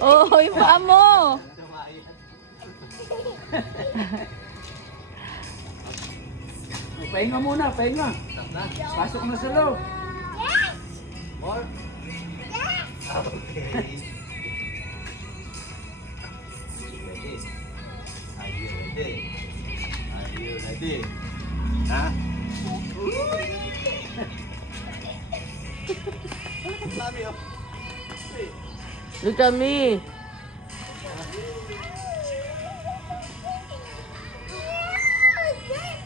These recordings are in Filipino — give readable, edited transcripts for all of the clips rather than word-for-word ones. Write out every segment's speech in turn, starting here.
Oh, yung paa mo. Pahinga muna, pahinga. Pasok na sa loob. More? Okay. Are you ready? Are you ready? Ha? Sabi oh. Look at me.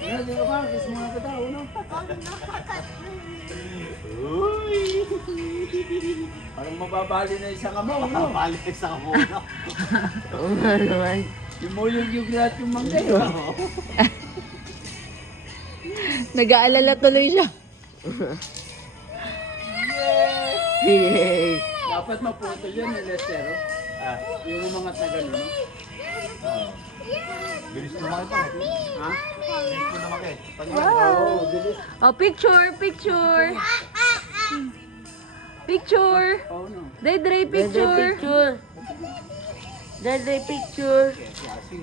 Ano, dito ka. Kiss muna kita, uno. Uy! Parang mababali na isang kamo, uno. Balik sa muna. Oo nga naman. Imuyog yung lahat yung mangga, yun. Nag-aalala tuloy siya. Yay! Dapat maputo yan, yung Lester, oh. Ah, Yung mga taga, no? bilis ko naman ito. Ha? Bilis ko naman kayo. Oo, bilis. Oh, picture, picture. Picture. Oo, no. Dre, picture. Dre, picture. Kasi,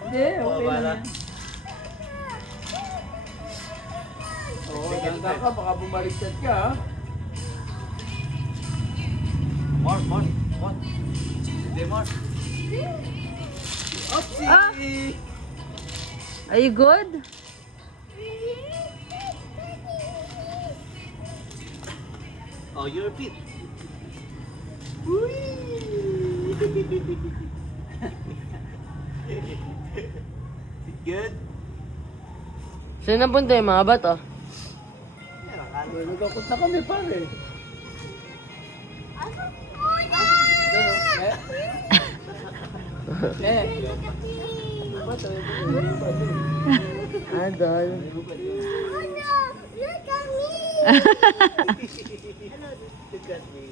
Hindi, okay Baba na na. yan. Oo, ganda ka, baka bumaliktad ka, ha? more. Hindi, more. Oopsie! Ah. Are you good? Oh, your feet. Good? Saan napunta yung mga bato? Nagkakot na kami, pare. Adol. Look at me.